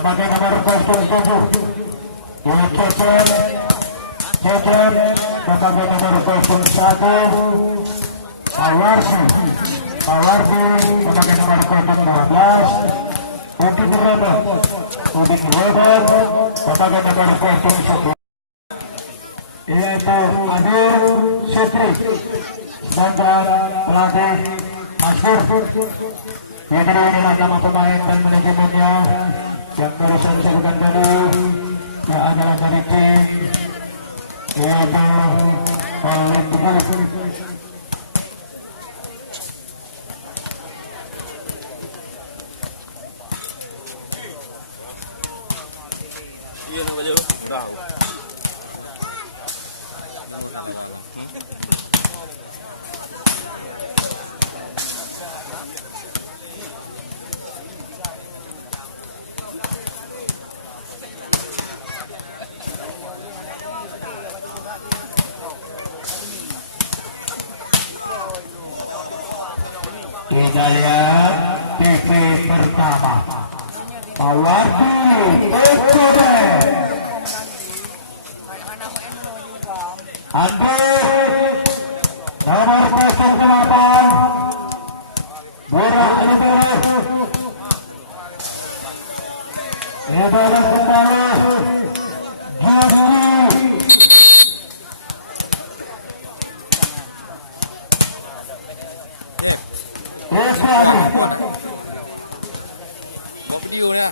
memakai nomor 07 ini Cecer memakai nomor 01 Pawardi memakai nomor 12 Udik Robot memakai nomor 01 yaitu Adir Sutri, sedangkan pelatih Masur. Yang kedua inilah nama pemain dan manajemennya yang barusan disebutkan tadi, yang adalah dari tim yaitu Olympic. Iya nak baju, dah. Kita lihat TP pertama Pawardi Ekude Andre nomor 08 Bora Libero kembali Video ya.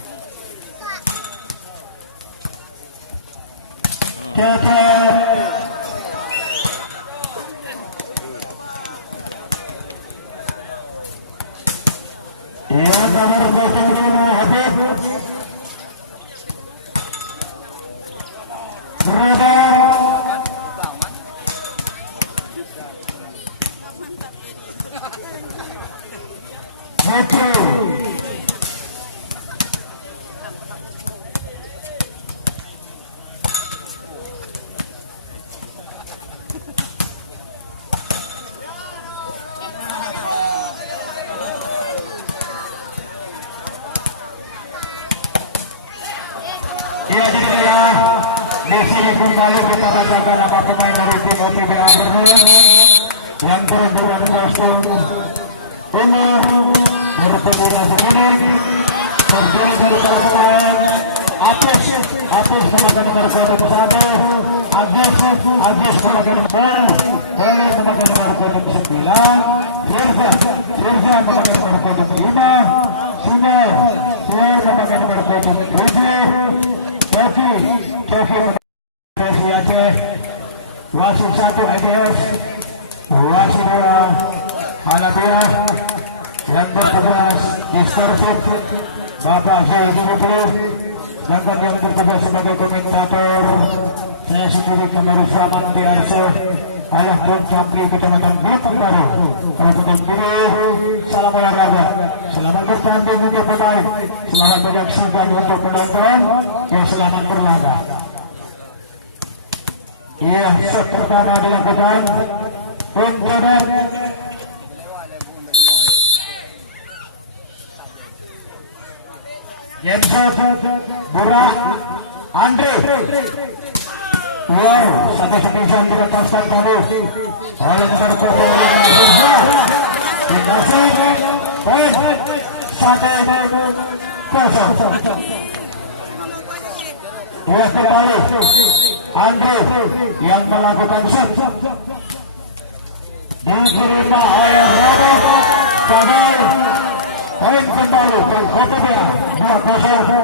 yang nomor 05 Habib berada Metro ya, jadilah di sini kembali kita bacakan nama pemain dari tim OPBA Bermulian yang berhubungan kostum ini berpengguna semudik terdiri dari para pemain Apis memakai nomor 21 Agis memakai nomor Boleh memakai nomor 9 Firza memakai nomor 5 Sungai memakai nomor 7 Coki memakai Aceh wasit 1 EDS wasit 2 Hanafiah yang bertugas di Starsip Bapak Zul Dimitri, dan yang bertugas sebagai komentator saya sendiri Kamarus Zaman DRC Ayah Bung Campri Kecamatan Bukit Baru Kabupaten Buru. Salam olahraga, selamat bertanding untuk pemain, selamat menyaksikan untuk penonton, dan selamat berlaga. Iya, set pertama dilakukan penjabat Jemsot Burak Andre. Wow, satu-satu jam dilepaskan tadi oleh nomor 05 Firza. Dikasih poin 1-0. Ya, kembali Andre yang melakukan set diterima oleh Robot Kabar. Poin kembali ke OPBA 2-0.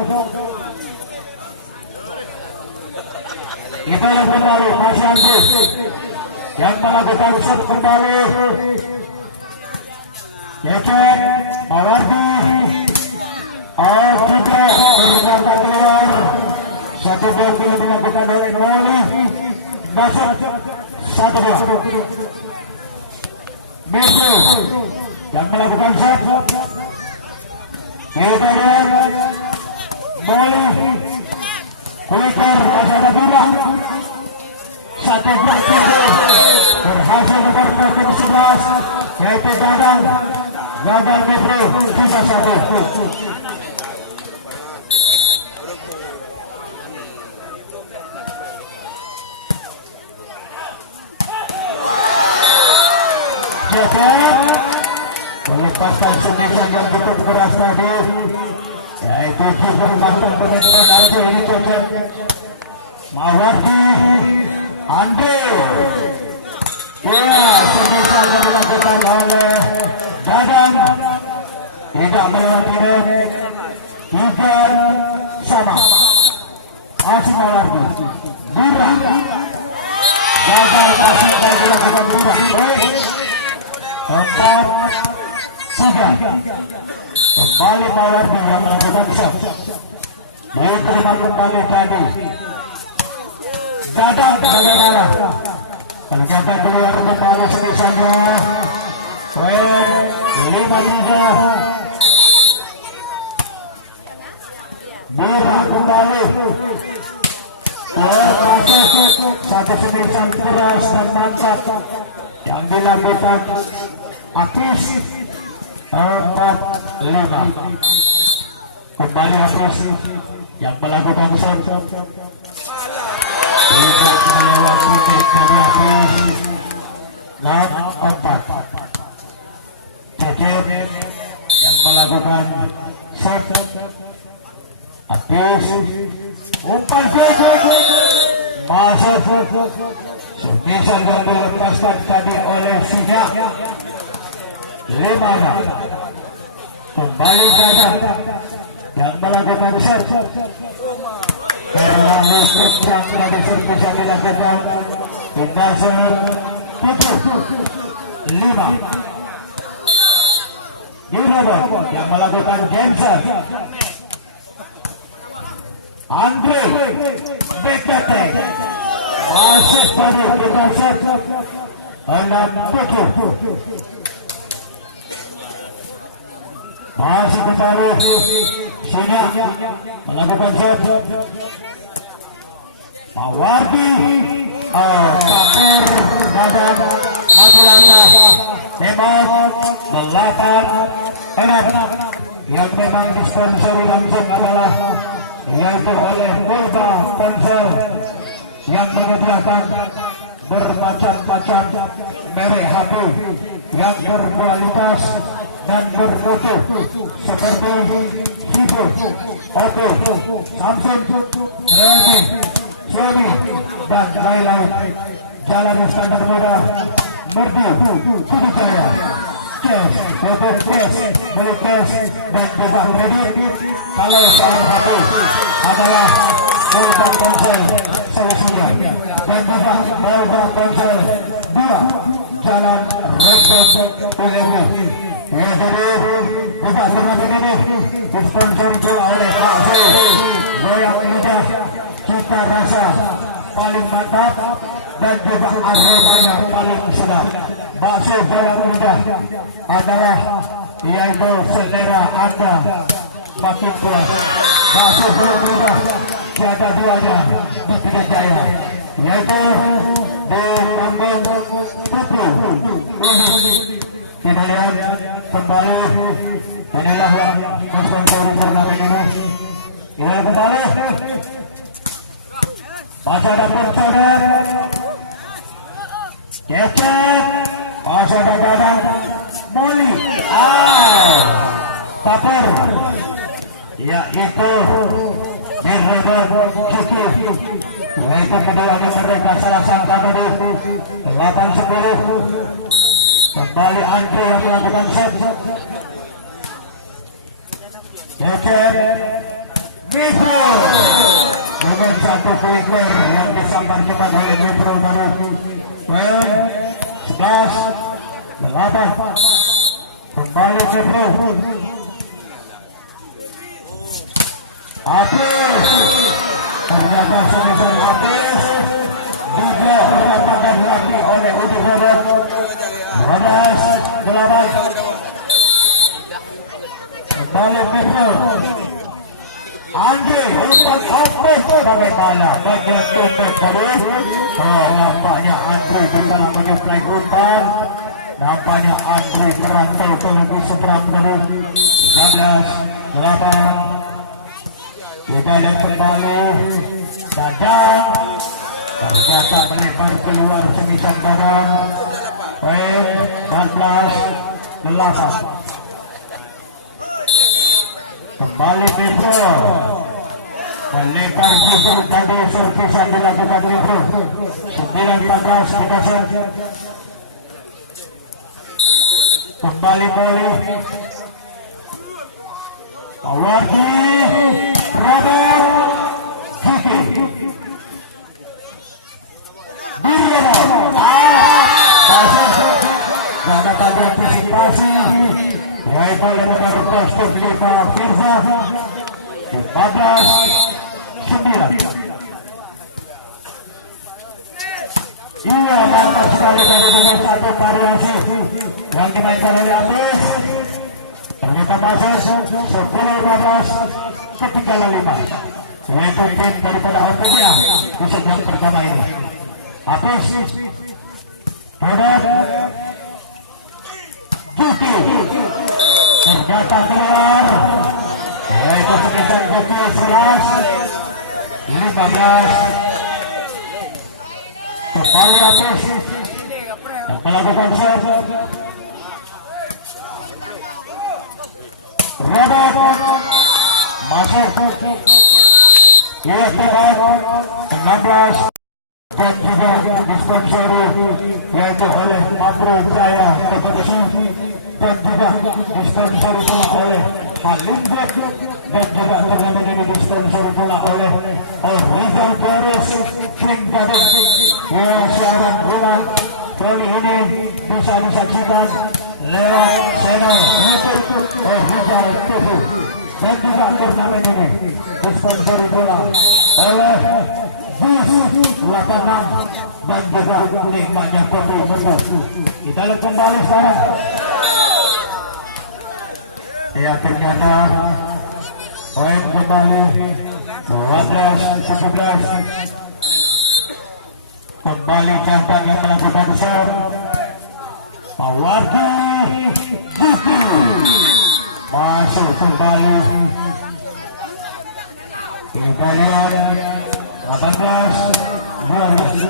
Kita yang kembali masih Andres yang melakukan set kembali. Cecep Pawardi Citra berangkat keluar. Satu gol yang dilakukan oleh Noli masuk 1-2. Metro yang melakukan set. Kita lihat Moli Kulikar masih ada Bura. Satu blok berhasil nomor 11 yaitu Dadang Metro 1-1. melepaskan sunyikan yang cukup keras tadi, yaitu juga mantan pemain penalti ini cocok Mawardi Andre. Ya, sunyikan yang dilakukan oleh Dadang tidak melewati tiga sama. Masih Mawardi Bura gagal pasang yang dilakukan Bura. 4-3 kembali Mawardi yang melakukan shot. Diterima kembali tadi Dadang bagaimana ternyata keluar kembali semisalnya. Poin 5-3. Bura kembali proses satu semisan keras dan mantap yang dilakukan Akis. 4-5 kembali Akis yang melakukan shot tidak melewati tek dari Akis. 6-4 Cecep yang melakukan shot. Akis umpan masuk semisan yang dilepaskan tadi oleh Singa. 5-6 kembali Dadang yang melakukan shot. Terlalu kencang tadi servis yang dilakukan. Kita shot 7-5 Dirobot yang melakukan Jensen. Andre BKT masuk pada dengan shot 6-7. Masih kembali Singa melakukan shot. Mawardi Kapur Dadang maju langkah tembak 8-6 yang memang disponsori langsung adalah yaitu oleh Purba Ponsel yang menyediakan bermacam-macam merek HP yang berkualitas dan bermutu seperti Vivo, Oppo, Samsung, Realme, Xiaomi dan lain-lain. Jalan standar mudah Merdu Kudujaya. Cash, foto cash, beli cash dan juga kredit. Kalau salah satu adalah Purba Ponsel solusinya, dan juga Purba Ponsel 2 Jalan Rekod Ulemu. Ya, jadi juga turnamen ini disponsori oleh Bakso Goyang Lidah Cita Rasa paling mantap dan juga aromanya paling sedap. Bakso Goyang Lidah adalah yaitu selera Anda makin puas. Bakso Goyang Lidah tiada duanya di Pidijaya, yaitu di Kampung Putru. Kita lihat kembali, inilah yang mensponsori turnamen ini. Kita kembali, masih ada pencoret, Cecep, masih ada Dadang, Moli, Tapar, yaitu Dirobot Kiki, yaitu keduanya mereka salah sangka tadi 8-10. Kembali Andre yang melakukan shot. Cecep Metro dengan satu pointer yang disambar cepat oleh Metro tadi. 11-8 kembali Metro. Apis ternyata solusi Apis diblok rapat dan lagi oleh Udi Robot. 12-8 kembali Metro. Andre umpan Apis bagaimana menyentuh terus. Nampaknya Andre bukan menyuplai umpan. Nampaknya Andre merantau ke lagu seberang tadi. 13-8 kita lihat kembali Dadang ternyata melebar keluar semisal badan. 14-8 Kembali Petro melempar jumlah tadi serpisan dilakukan Petro 9-14 kita set. Kembali Moli Awardi Robert Kiki Dirobot masuk ada tadi antisipasi yaitu oleh nomor postur 5 Firza 14-9. Iya, mantap sekali tadi dengan satu variasi yang dimainkan oleh Abis. Ternyata masuk 10-15 ketinggalan 5. Yaitu tim daripada Ortega di sejam pertama ini. Abis Bodat Juki ternyata keluar. Yaitu semisal Juki 11-15. Kembali Agus yang melakukan serve. Robot masuk. Ia tepat 16 dan juga disponsori yaitu oleh Mabro Jaya Produksi dan juga disponsori pula oleh Halimbrek dan juga turnamen ini disponsori pula oleh Rizal Flores King Gading. Ya, siaran ulang kali ini bisa disaksikan lewat channel YouTube Rizal TV dan juga turnamen ini disponsori pula oleh Bus 86 dan juga nikmatnya kopi menus. Kita lihat kembali sekarang. Ya, ternyata poin kembali 12-17. Kembali Jantan yang melakukan serve. Pawardi Juki masuk kembali. Kita lihat 18-12.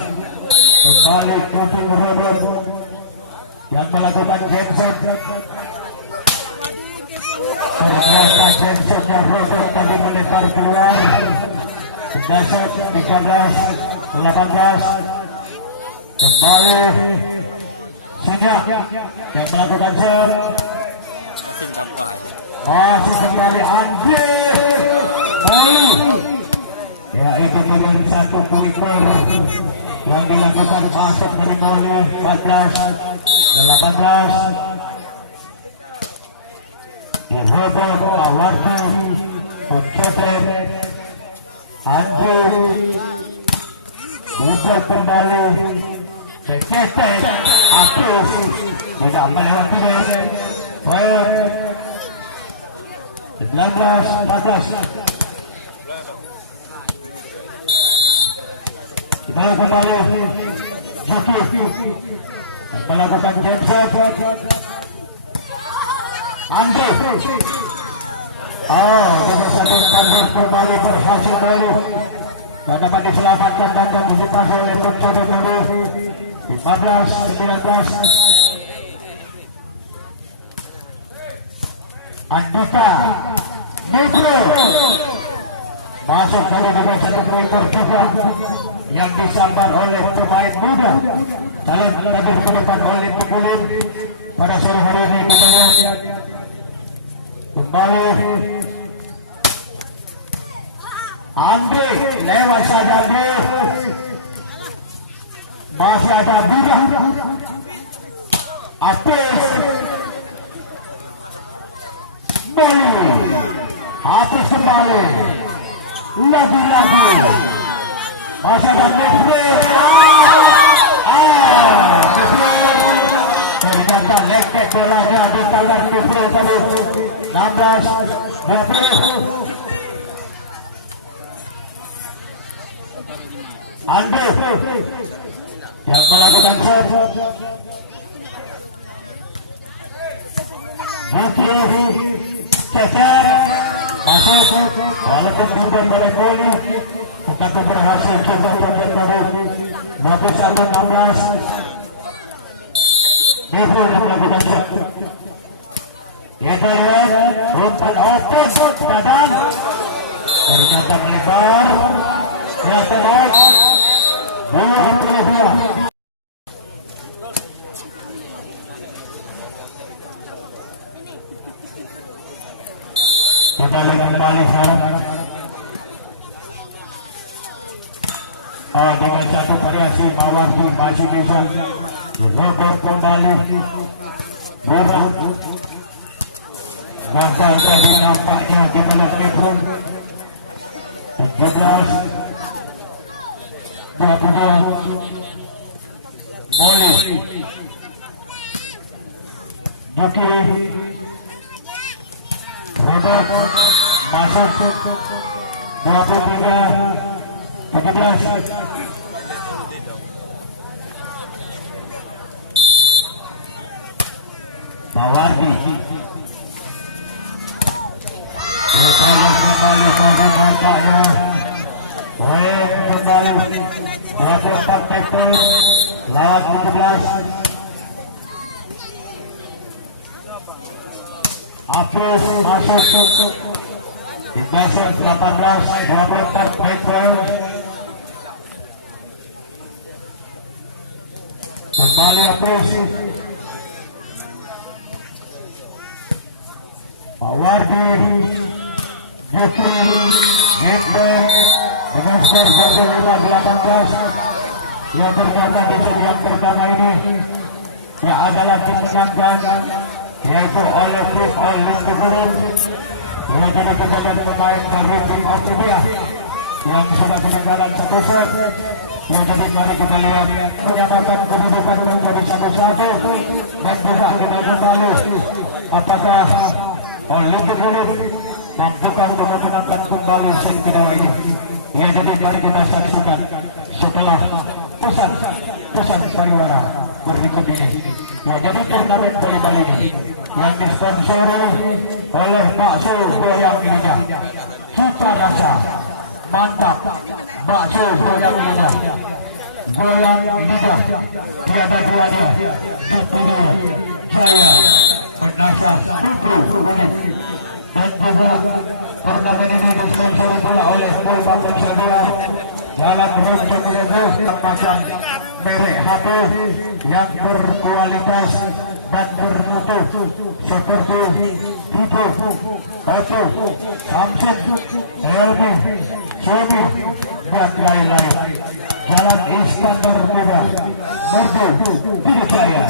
Kembali Kuping Robot yang melakukan genset. Ternyata gensetnya Robot tadi melempar keluar. Genset 13-18. Kembali Sinyak yang melakukan serve. Masih kembali Andre Moli. Ya, itu menjadi satu kuiker yang dilakukan masuk dari Moli 14-18. Robot Awardi Pucetet Andre buat kembali Pucetet Apus tidak melewati poin 19-14. Kita kembali Juki melakukan genset. Andre dibesarkan kembali berhasil balik dan dapat diselamatkan dan antisipasi oleh Pucetet tadi 15-19. Andika Mikro masuk dari dua satu kroner juga yang disambar oleh pemain muda calon tabir ke depan oleh Penggulir pada sore hari ini. Kita lihat kembali Andre lewat saja. Andre masih ada Budak Apes Moli Apes kembali lagi-lagi masih ada Mikro. Mikro ternyata lengket bolanya di tangan Mikro tadi 16-20. Andre yang melakukan serve. Mikro cecer masuk walaupun kemudian boleh Moli tetapi berhasil coba untuk tadi 21-16. Mikro yang melakukan serve. Kita lihat umpan open dadang ternyata melebar ya tebal rupiah. Kita lihat kembali sekarang dengan satu variasi Mawardi masih bisa dirobot kembali murah. Gagal tadi nampaknya di dalam mikro 17 22 Moli Bukiri robot masuk 23 17 Mawardi kita yang kembali pada nampaknya kembali 24 meter lawan 17 Apus masuk Indonesia 18 24 meter kembali Apus Mawardi Yusuf Gimbe dengan skor 18 yang ternyata di setiap pertama ini yang adalah dimenangkan yaitu oleh klub Olim Tegurun. Jadi kita lihat pemain dari tim Optimia yang sudah meninggalkan satu set. Jadi mari kita lihat menyamakan kedudukan menjadi 1-1 dan juga kita kembali apakah Olim Tegurun mampukah untuk memenangkan kembali set kedua ini. Ya, jadi mari kita saksikan setelah pesan pariwara berikut ini. Ya, jadi turnamen volleyball ini yang disponsori oleh bakso goyang lidah. Kita rasa mantap bakso goyang lidah. Goyang lidah tiada duanya. Tutup jaya bernasa tutup dan juga turnamen ini disponsori pula oleh Polba Persebaya dalam roncong logo terpasang merek HP yang berkualitas dan bermutu seperti Vivo, Oppo, Samsung, LG, Sony dan lain-lain. Jalan Iskandar Muda, Merdu, Pidijaya.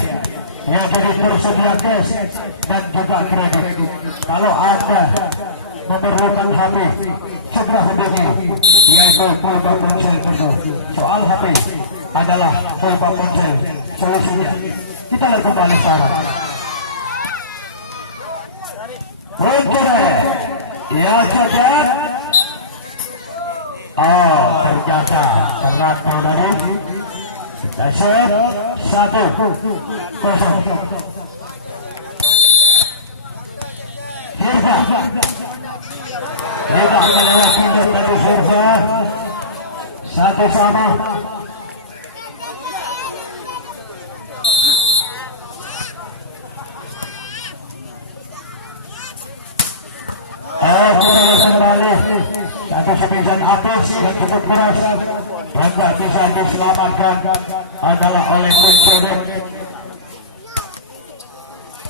Ya, jadi tersedia cash dan juga kredit. Kalau Anda memerlukan HP segera hubungi yaitu Polba Ponsel Merdu. Soal HP adalah Polba Ponsel solusinya. Kita lihat kembali sekarang. Boncore, ya cacat. Ternyata terlalu dari dasar 1-0. Kita melewati dari Surfa 1-1. Kembali satu sepisan atas yang cukup keras yang tak bisa diselamatkan adalah oleh Boncore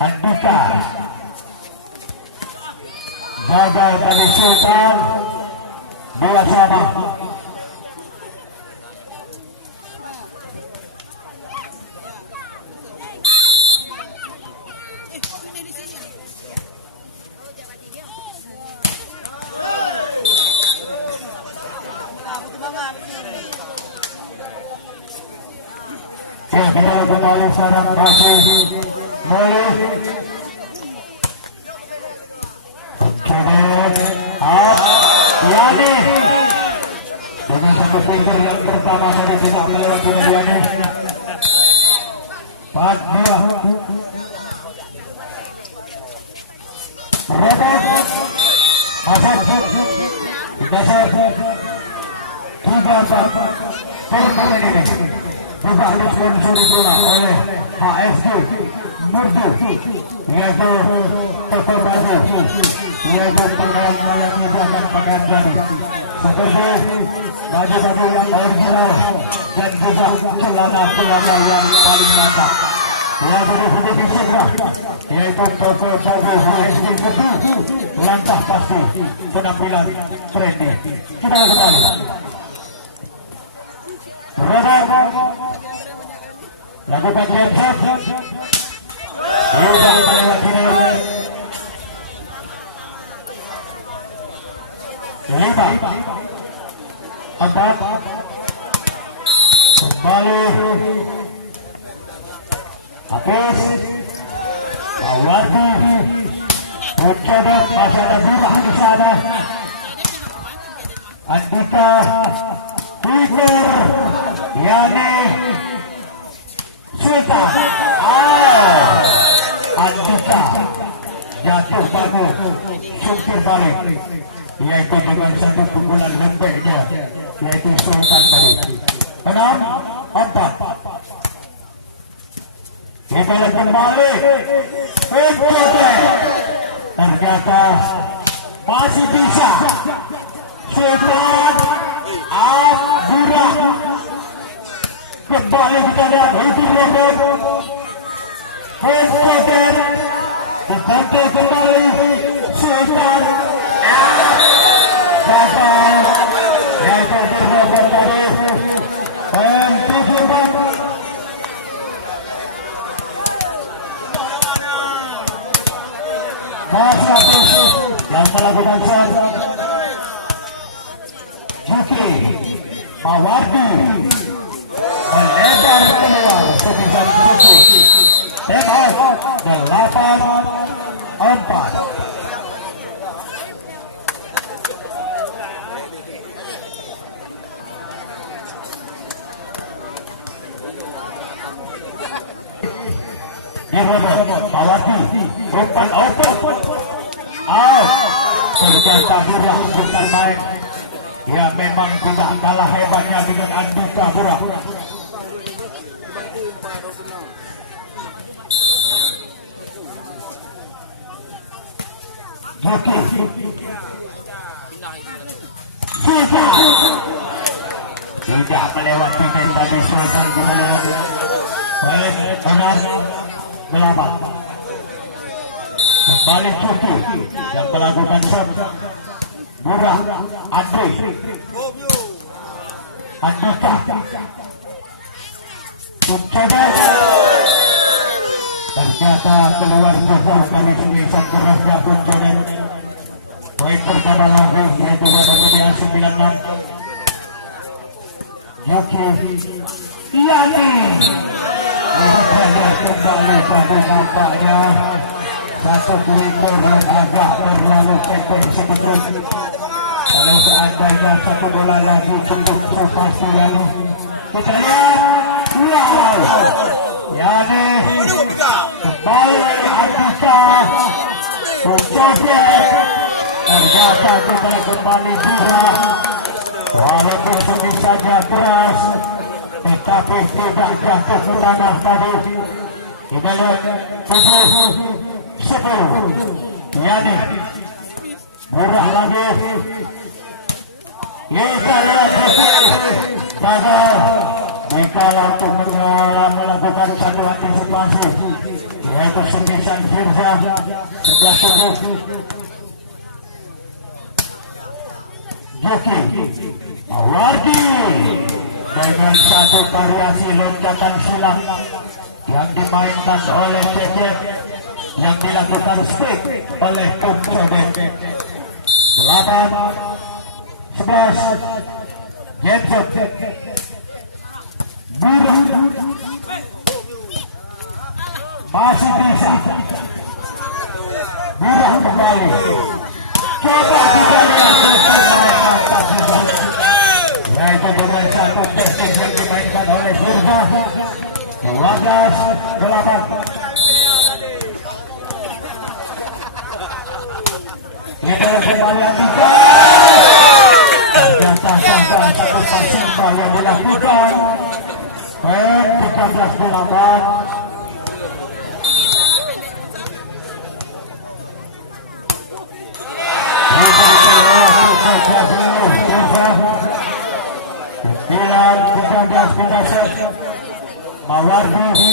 Andika. Gagal dari Sultan 2-2. Ya, kita kembali sekarang masih mulai up Yani dengan satu finger yang pertama tadi tidak melewati medianya 4-2. Robot masuk kita set 3-4 turnamen ini juga disponsori pula oleh HSG Murdu, yaitu Toko Baru, yaitu pengayang-ngayang dan pakaian jadi seperti baju-baju yang original dan juga celana-celana yang paling mantap. Yaitu di sebelah, yaitu Toko Baru HSG Murdu, langkah pasti penampilan trendy. Kita kembali. Lakukan headshot. Tidak melewati 5, 4, kembali habis Mawardi mencoba masih ada Burah di sana. Andika Peter Yani Sultan Andika jatuh padu sungkir balik, yaitu dengan satu pukulan lembeknya, yaitu Sultan balik 6, 4. Kita kembali ternyata masih bisa Sultan Abdurrah. Kembali kita lihat itu robot Headshot dikontrol kembali Sultan gagal, yaitu berobot dari P7 Mas yang melakukan shot. Juki Mawardi melebar keluar sebesar Juki. Tembak 8, 4. Dirobot Mawardi umpan open out. Ternyata Burah bukan main. Ya memang tidak kalah hebatnya dengan Andika Burah. Juki Sultan tidak melewati tadi Sultan juga lewat. Baik, benar 8. Kembali Juki yang melakukan shot. Burah Andri Andika mencoba, ternyata keluar juga kali ini sang kerasnya mencoba. Baik pertama lagi yaitu WDA 96 Yuki Yani. Lihat saja kembali tadi nampaknya satu kiliter yang agak terlalu pendek sedikit. Kalau seandainya satu bola lagi cukup pasti lalu kita lihat. Wow, Yani kembali Andika mencoba, ternyata kita kembali Burah. Walaupun tulisannya keras tetapi tidak jatuh ke tanah tadi. Kita lihat 10 Yani Burah lagi. Kita lihat gagal. Jika untuk melakukan satu antisipasi, yaitu Semisan Firza 11 Juki Mawardi dengan satu variasi loncatan silang yang dimainkan oleh Cecep, yang dilakukan speed oleh Tum Cobek. 8, 11 Jensen Burah masih bisa. Burah kembali. Coba kita lihat mantap juga, yaitu dengan satu teknik yang dimainkan oleh Firza. 12-8. Kita kembali Andika. Ternyata sampai satu pasimba yang dilakukan. 13-8. 9-13 kita set. Mawardi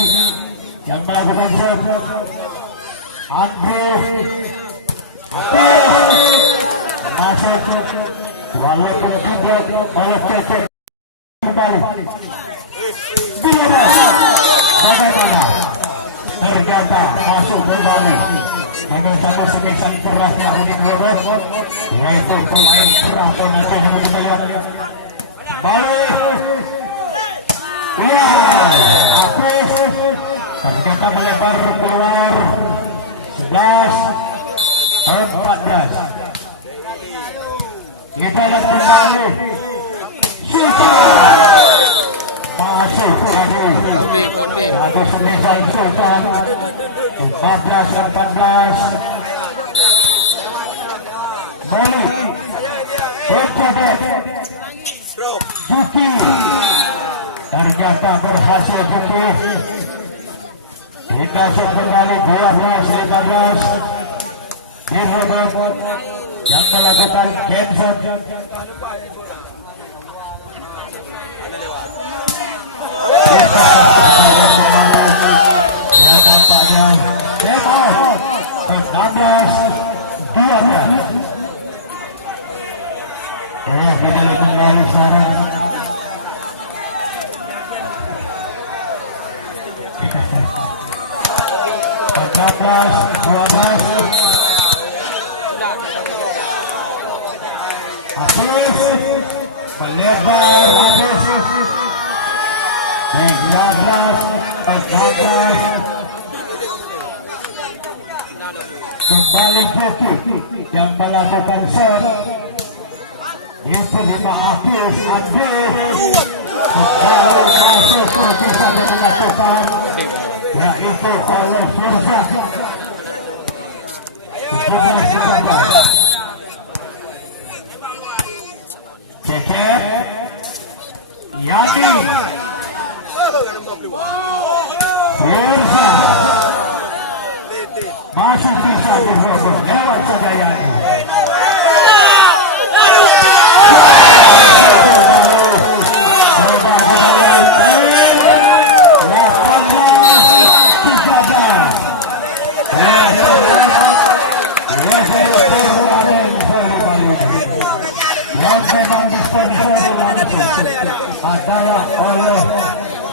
yang melakukan set. Andrew masuk walaupun juga oleh Cecep kembali. Bagaimana? Ternyata masuk kembali. Ini satu sebisan kerasnya Udin Robot, yaitu pemain Keraton nanti kembali. Balik. Iya, Hafiz ternyata melebar keluar 11-14. Kita lihat kembali. Sultan masuk lagi. Satu sebisan Sultan 14-18. Balik. Bercoba. Juki ternyata berhasil Juki. Kita kembali 12-15. Dirobot yang melakukan cancel. Ya tampaknya game out 16-12. Kembali kembali sekarang. Belas 12. Hafiz melebar habis. 13-14. Kembali Juki yang melakukan shot. Itu lima Hafiz Andre. Kembali masuk bisa melakukan, yaitu oleh Furza. 17-19. Cecep Yani Furza masih bisa dirobot lewat saja Yani. Adalah oleh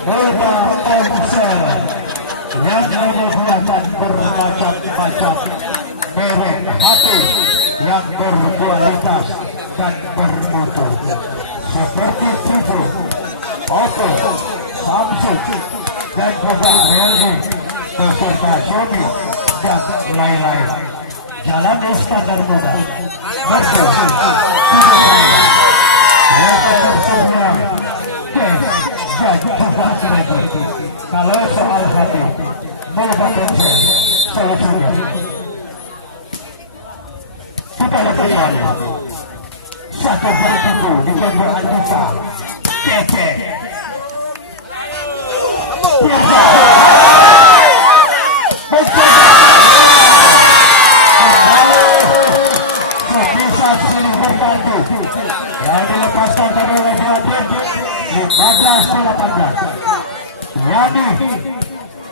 Boba Onsel yang menyediakan bermacam-macam merek hati yang berkualitas dan bermutu seperti Cipu, Oppo, Samsung dan juga Realme beserta Sony dan lain-lain. Jalan standar muda berfungsi kalau soal hati Boba Onsel solusinya. Kita lihat kembali satu berisiko di gangguan Anissa Cece Tirza sebisa sini berbantu yang dilepaskan dari oleh Hadir 15-18. Yani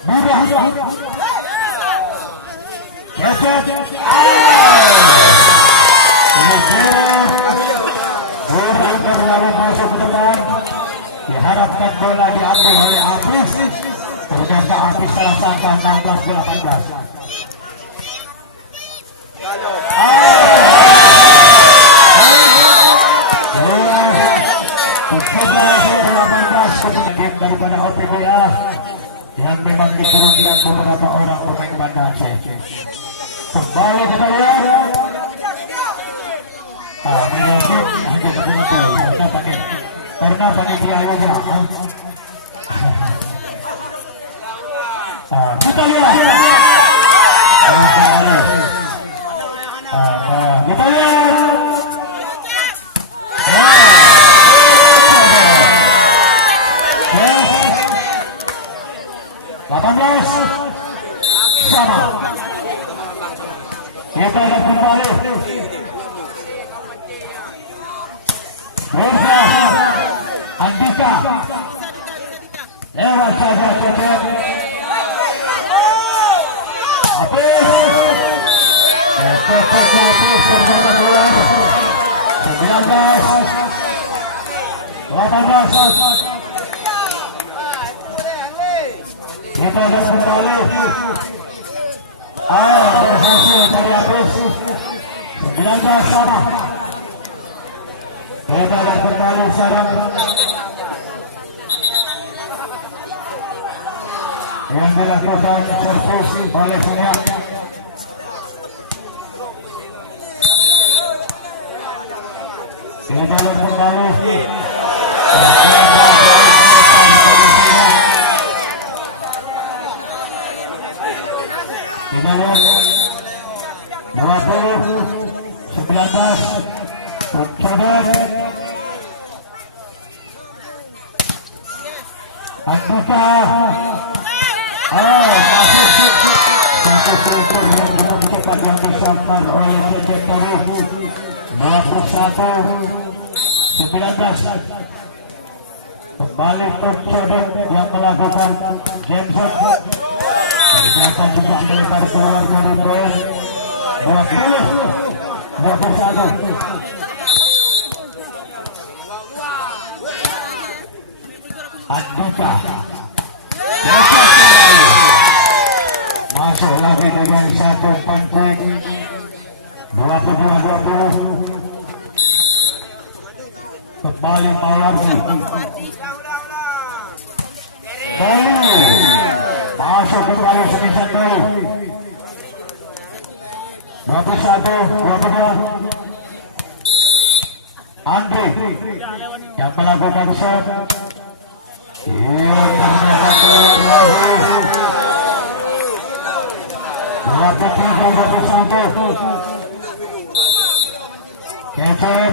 murah Cecep ini guru terlalu masuk ke depan. Diharapkan bola diambil oleh Hafiz. Ternyata Hafiz salah sangka 16-18. Kemudian daripada OPBA yang memang diturunkan beberapa orang pemain Banda Aceh. Kembali kita lihat menyambut hanya sebentar karena panitia juga. Kita lihat kita lihat 18 sama. Kita lihat kembali Mursa Andika lewat saja cepat habis estetiknya habis ternyata keluar 19 18 kita akan kembali berhasil dari habis 19 sama kita akan kembali sekarang yang dilakukan servis oleh Kenya. Kita akan kembali kita lihat 20 19 Andika masuk satu struktur yang dibentuk yang disasar oleh Cecep tadi 21 19 kembali Cecep yang melakukan game shot ternyata juga melempar keluar dari poin 20 21 Andika masuk lagi dengan satu penting 22-20 kembali Maulana Bali masuk kembali Semisan Bali 21-22 Andre yang melakukan shot ternyata keluar lagi 23-21 Kecil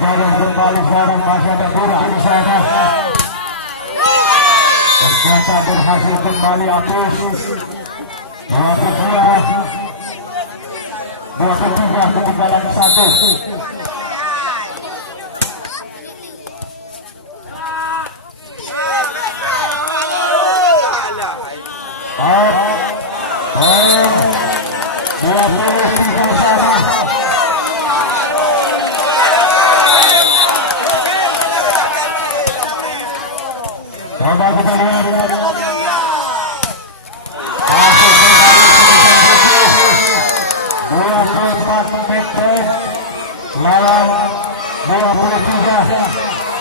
kalau kembali sekarang masih ada kurang di sana ternyata berhasil kembali Apus 22 ketinggalan 1 coba kita lihat masuk kembali 24 menit lawan 23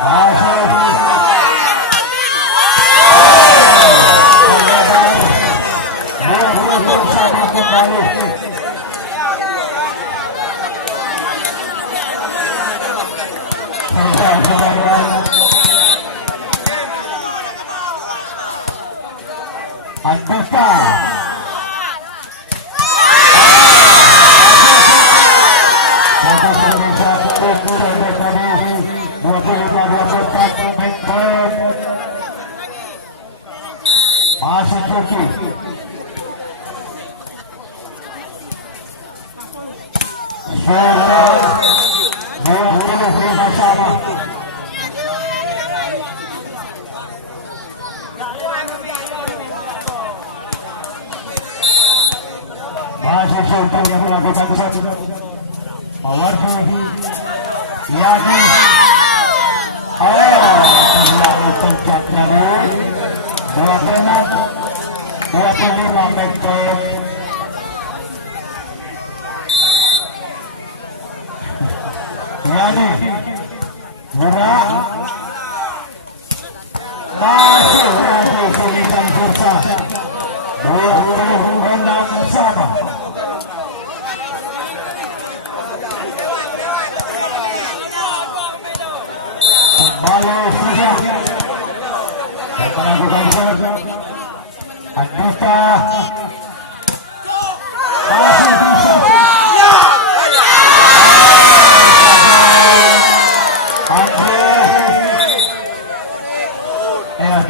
masuk sama kembali Andika masih cukup skor 25 sama masih sultan yang melakukan satu Mawardi Yani terlalu kencang dari 25 meter Yani gerak masih lagi tulisan Bursa 26 sama kembali sudah melakukan shot Andika masih bisa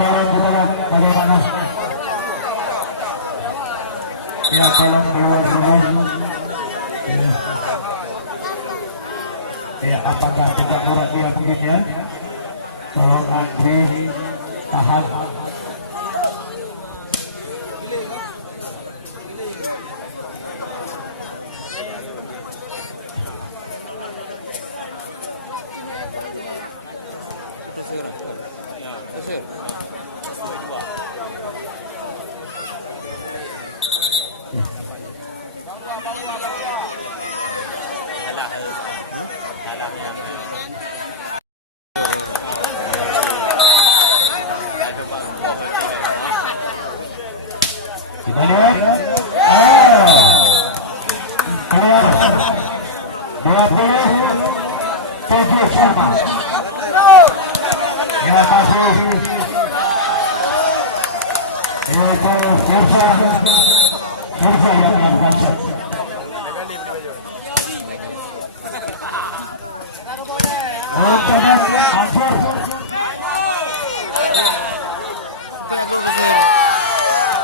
tolong kita lihat bagaimana. Ya, tolong keluar dulu. Ya, apakah kita murah dia mungkin ya? Tolong Andri tahan. Kita lihat. Keluar 27 sama. Ya masih. Itu Sursa yang melakukan shot. Ansur.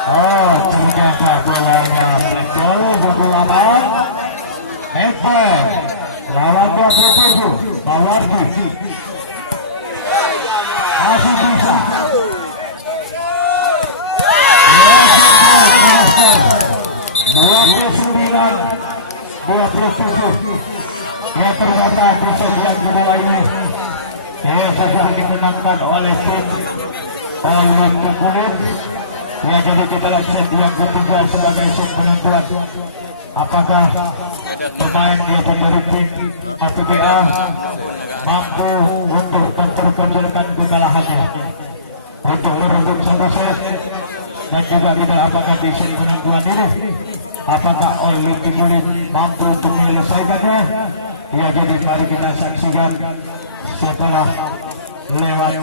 Oh, ternyata bolanya betul, betul aman. Ekor, lawan 27, Bawardi. Masih bisa. 29-27. Ya ternyata episode yang kedua ini sudah dimenangkan oleh tim Paulus Kukulit. Ya, jadi kita lihat set yang ketiga sebagai set penentuan. Apakah pemain dia dari tim APBA mampu untuk memperkecilkan kekalahannya untuk merebut satu set, dan juga kita apakah di set penentuan ini apakah Paulus Kukulit mampu untuk menyelesaikannya. Ya, jadi mari kita saksikan setelah lewat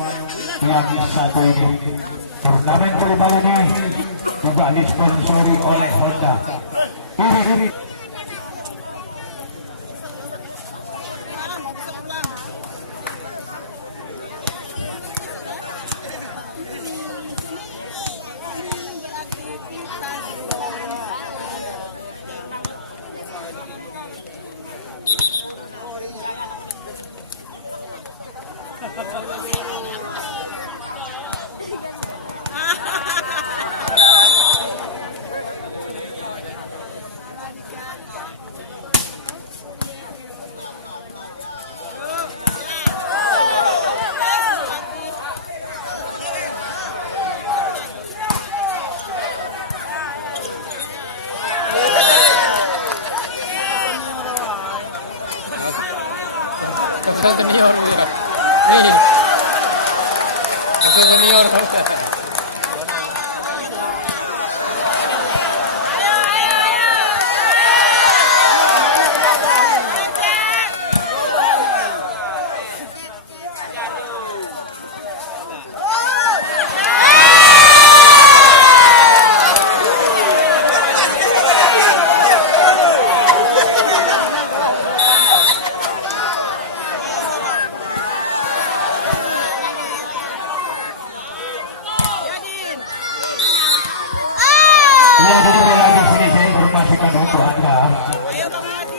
yang satu ini. Turnamen volleyball ini juga disponsori oleh Honda. Ini. Senior.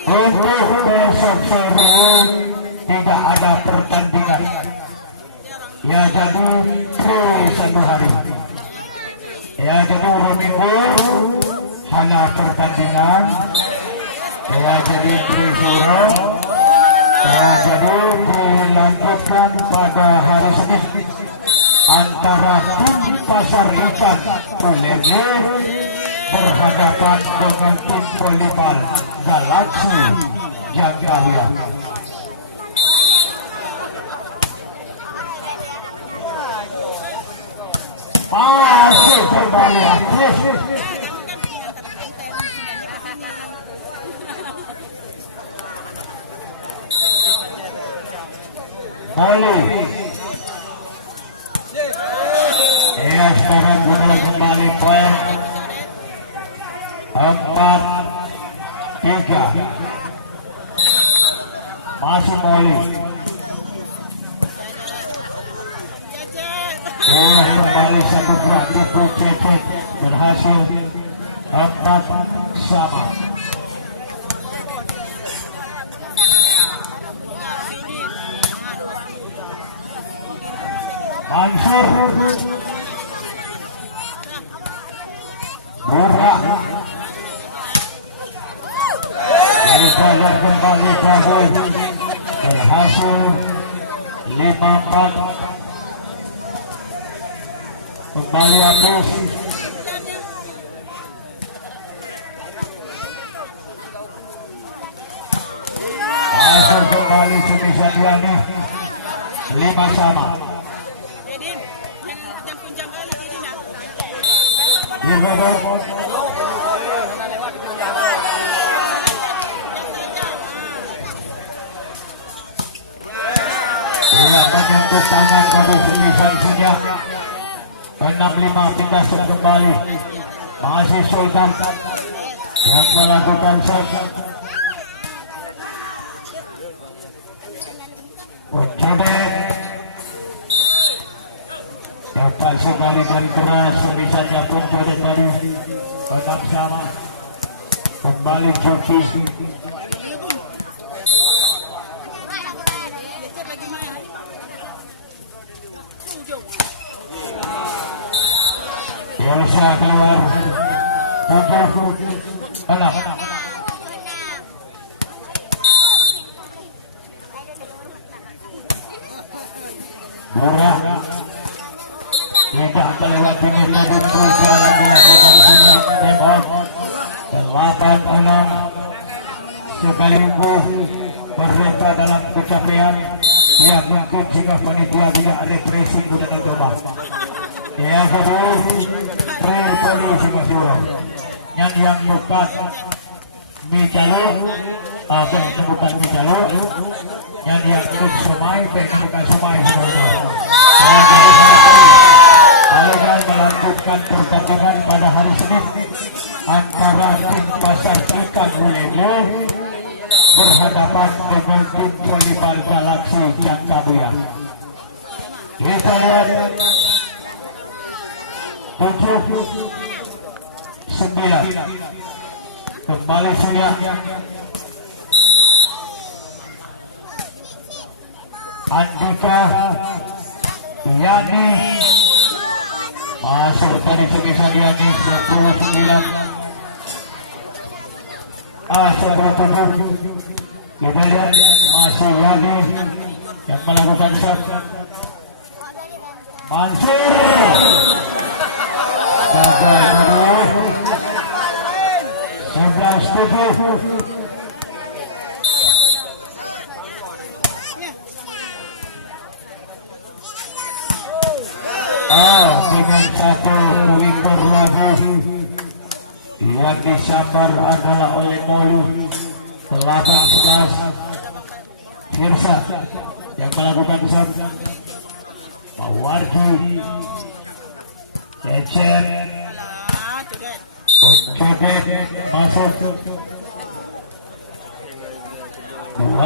Untuk besok sore tidak ada pertandingan. Ya, jadi free satu hari. Ya, jadi minggu hanya pertandingan. Ya, jadi free sore. Ya, jadi dilanjutkan pada hari Senin antara tim Pasar Ikan Tulenge berhadapan dengan tim volleyball Galaxy Jangkarya. Masih kembali aktif. Kali. Ya, sekarang mulai kembali poin 4-3. Masih Moli. kembali satu gratis cecet berhasil 4-sama. Mansur murah dibayar kembali bagus berhasil 5-4. Kembali habis Mansur kembali sebisa diani 5-sama. Menyentuh tangan pada tulisan punya 65 kita kembali masih Sultan yang melakukan serve. Ucapkan dapat sekali dan keras bisa jatuh jodoh tadi 6-sama. Kembali Joki Elsa keluar 7-6. Murah tidak melewati lagi berusaha lagi tembak 8-6. Sekali minggu mereka dalam pencapaian yang mungkin jika panitia tidak represi kita coba. Yang kedua polisi Masuro yang bukan Micalo itu bukan Micalo yang untuk Somai itu bukan Somai Alegan melanjutkan pertandingan pada hari Senin antara tim Pasar Ikan Ulele berhadapan dengan tim volleyball Galaksi Jangkabuya. Kita lihat 7-9 kembali Surya Andika Yani masuk dari sebisa Yani 19 kita lihat masih Yani yang melakukan serve. Mansur gagal 11-7. Dengan satu winger lagi yang disambar adalah oleh Molu 18-11. Firsa yang melakukan serve. Mawardi Cecet Codet masuk 12-8.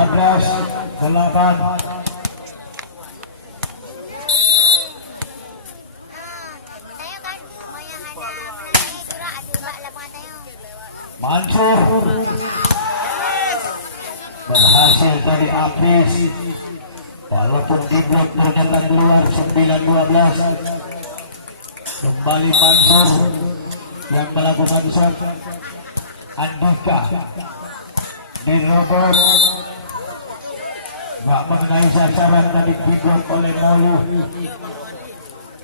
Mansur berhasil dari Apis walaupun dibuat ternyata keluar 9-12. Kembali Mansur yang melakukan serve. Andika di robot gak mengenai sasaran tadi dibuat oleh Molu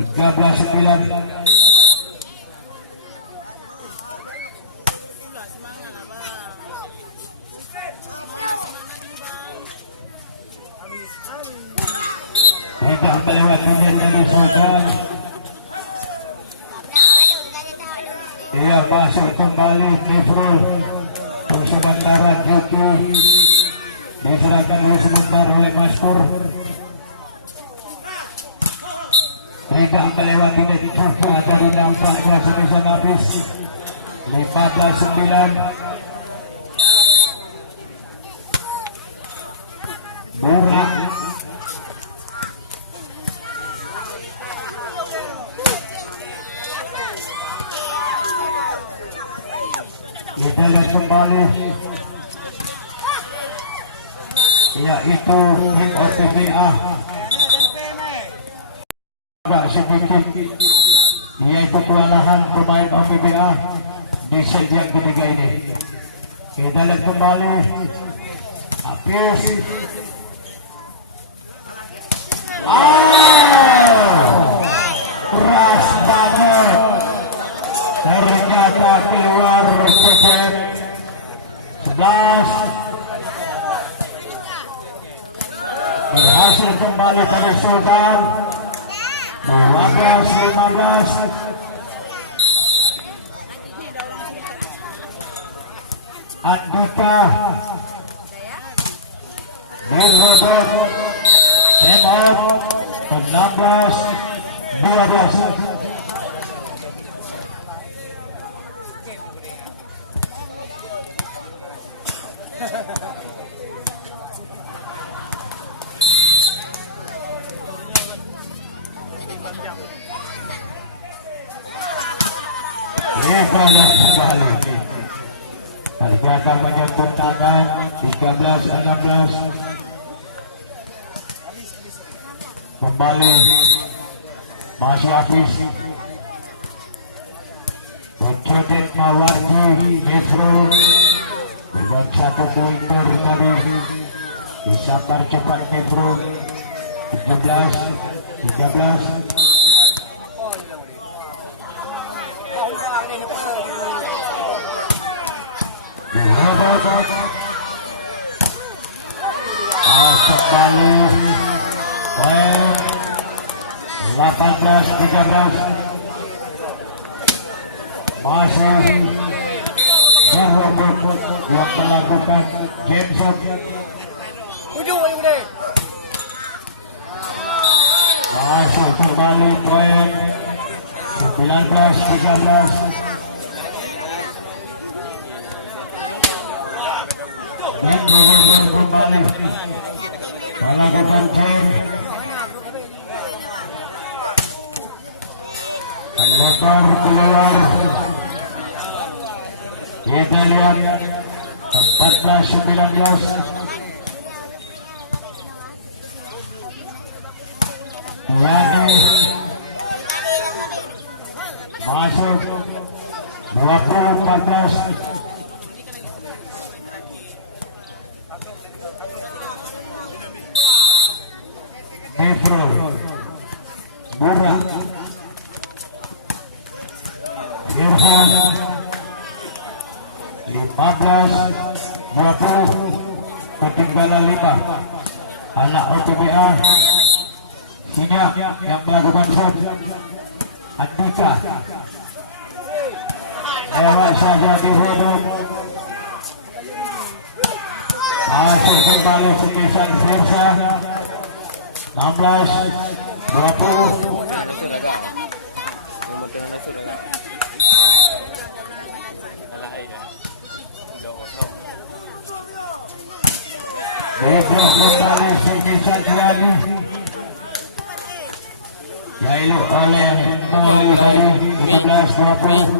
13-9. Tidak melewati dari Sultan. Ia masuk kembali Nifrul. Sementara Juki diserahkan dulu sebentar oleh Maskur. Tidak melewati dari Juki. Jadi nampaknya sebisa habis 15-9. Burak Kita lihat kembali, yaitu tim OTBA agak sedikit, yaitu kewalahan pemain OTBA di set yang ketiga ini. Kita lihat kembali, habis. Keras banget, ternyata keluar set 11. Berhasil kembali dari Sultan 12-15. Andika Dirobot Temot 16-12. Produk kembali. Ternyata menyentuh tangan 13-16. Kembali masih habis. Ucapin Mawardi Metro dengan 1 poin tadi. Disabar cepat Metro 17-13. Kembali poin 18-13. Masih Dirobot yang melakukan Jameson. Masih kembali poin 19-13. Kembali melakukan James. Lebar keluar. Kita lihat 14-19. Lagi masuk 20-14. Metro Murah Irfan 15-20. Ketinggalan 5. Anak OTBA Sinyak yang melakukan shot. Andika lewat saja Dirobot. Masuk kembali Sekisan Firsa 16-20. Besok kembali Sekisan lagi, yaitu oleh Moli tadi 15-20.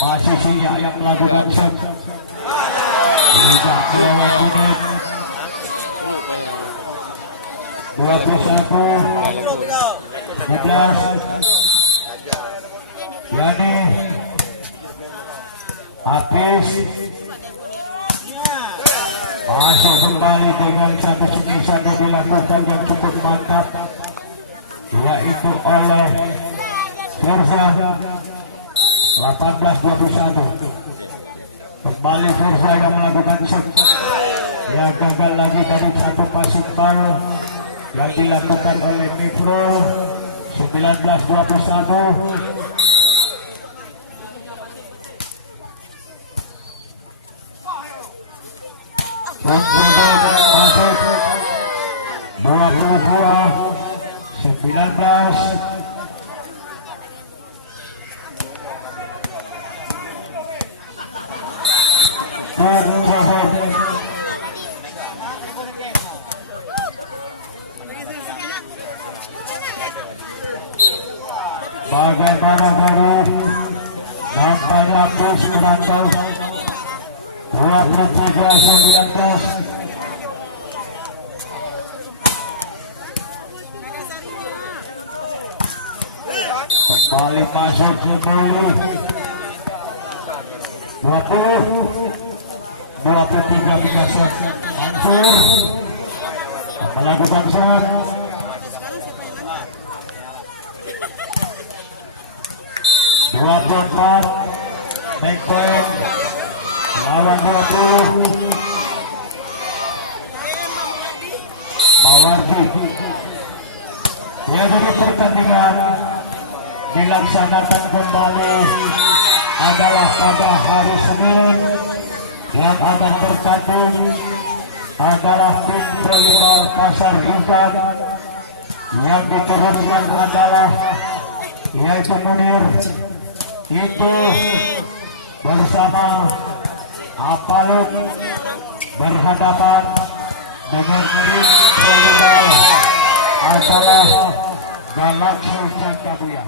Masih Sinyak yang melakukan shot. Tidak kelewat unit 21-11. Yani habis. Masuk kembali dengan satu Sekisan yang dilakukan yang cukup mantap, yaitu oleh Firsa 18-21. Kembali Firsa yang melakukan shot. Yang gagal lagi tadi satu passing ball yang dilakukan oleh Metro 19-21. Masuk 22-19. Bagaimana baru nampaknya terus merantau 23-19. Kembali masuk ke Muli 23 Picasso Mansur melakukan shot 24 make point lawan 20 Mawardi. Ya, dari pertandingan dilaksanakan kembali adalah pada hari Senin. Yang akan bertanding adalah tim volleyball Pasar Ikan. Yang diturunkan adalah yaitu Munir itu bersama Apalun berhadapan dengan tim volleyball adalah Galaxy Cakabuya.